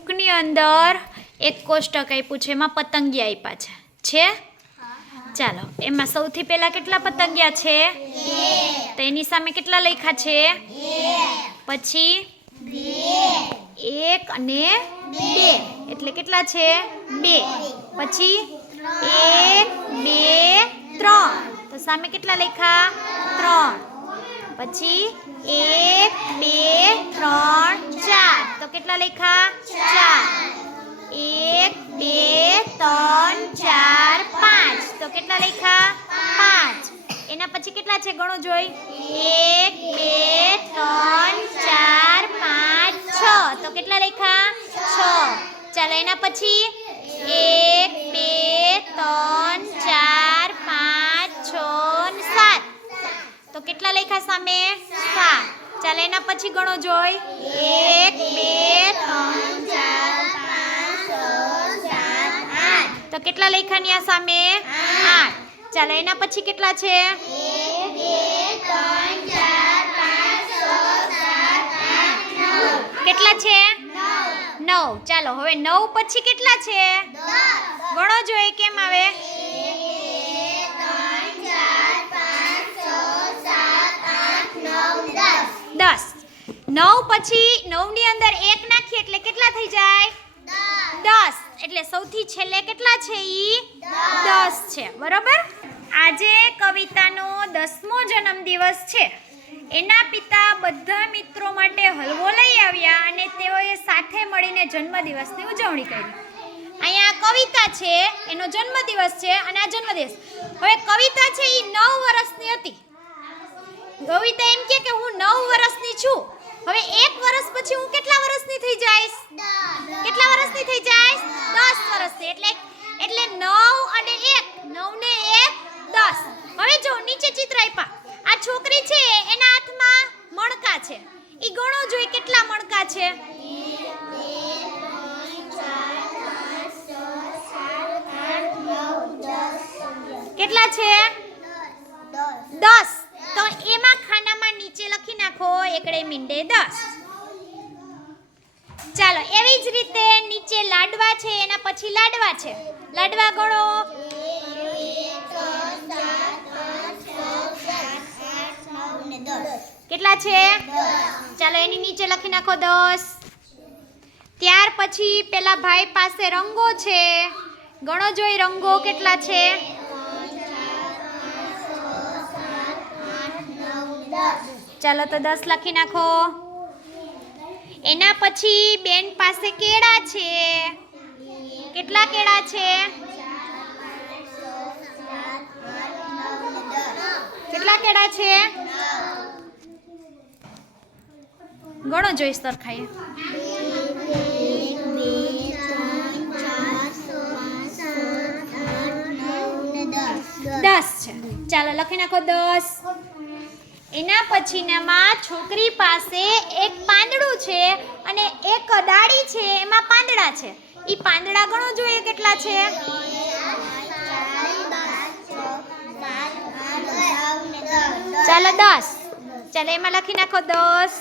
બુકની અંદર એક કોષ્ટક આપ્યું છે, એમાં પતંગિયા આપ્યા છે. છે? ચાલો, એમાં સૌથી પહેલા કેટલા પતંગિયા છે? તો એની સામે કેટલા લખ્યા છે? પછી એક અને બે. એટલે કેટલા છે? બે. પછી એક, બે, ત્રણ. તો સામે કેટલા લખ્યા? ત્રણ. પછી એક, બે, ત્રણ. કેટલા લખ્યા? ચાર. એક, બે, ત્રણ, ચાર, પાંચ. તો કેટલા લખ્યા? પાંચ. એના પછી કેટલા છે ગણો જોઈ? એક, બે, ત્રણ, ચાર, પાંચ, છ. તો કેટલા લખ્યા? છ. ચાલો એના પછી એક, બે, ત્રણ, ચાર, પાંચ, છ સાત. તો કેટલા લખ્યા સામે? સાત. ચાલો એના પછી ગણો જોઈ. એક બે ત્રણ ચાર પાંચ છ સાત આઠ. તો કેટલા લખ્યા ન્યા સામે? આઠ. ચાલો એના પછી કેટલા છે? કેટલા છે? નવ. ચાલો હવે નવ પછી કેટલા છે? ગણો જોઈએ કેમ આવે? નવ પછી નવની અંદર એક નાખીએ એટલે કેટલા થઈ જાય? દસ. એટલે સૌથી છેલ્લે કેટલા છે ઈ? દસ. છે. બરોબર? આજે કવિતાનો દસમો જન્મદિવસ છે. એના પિતા બધા મિત્રો માટે હલવો લઈ આવ્યા અને તેઓએ સાથે મળીને જન્મદિવસની ઉજવણી કરી. અહીંયા કવિતા છે એનો જન્મદિવસ છે અને આ જન્મદિવસ હવે કવિતા છે એ નવ વર્ષની હતી. કવિતા એમ કે કે હું નવ વર્ષની છું. હવે એક વર્ષ પછી હું કેટલા વર્ષની થઈ જઈશ? કેટલા વર્ષની થઈ જઈશ? દસ વર્ષની એટલે એટલે નવ અને એક. નવ ને એક, દસ. હવે જો, નીચે ચિત્ર આપ્યા. આ છોકરી છે, એના હાથમાં મણકા છે. એ ગણો જોઈ કેટલા મણકા છે? કેટલા છે? દસ. તો એમાં ખાનામાં નીચે લખી નાખો એકડે મીંડે દસ. ચાલો, એવી જ રીતે નીચે લાડવા છે, એના પછી લાડવા છે. લાડવા ગણો. કેટલા છે? ચાલો, એની નીચે લખી નાખો દસ. ત્યાર પછી પેલા ભાઈ પાસે રંગો છે. ગણો જોઈ, રંગો કેટલા છે? ચાલો તો દસ લખી નાખો. એના પછી બેન પાસે કેળા છે? કેટલા કેળા છે? કેટલા કેળા છે? ગણો જોઈશ સરખાઈ દસ છે. ચાલો લખી નાખો દસ. એના પછીનામાં છોકરી પાસે એક પાંદડું છે અને એક ડાળી છે, એમાં પાંદડા છે. એ પાંદડા ગણો જોઈએ કેટલા છે? ચાલો દસ. ચાલો એમાં લખી નાખો દસ.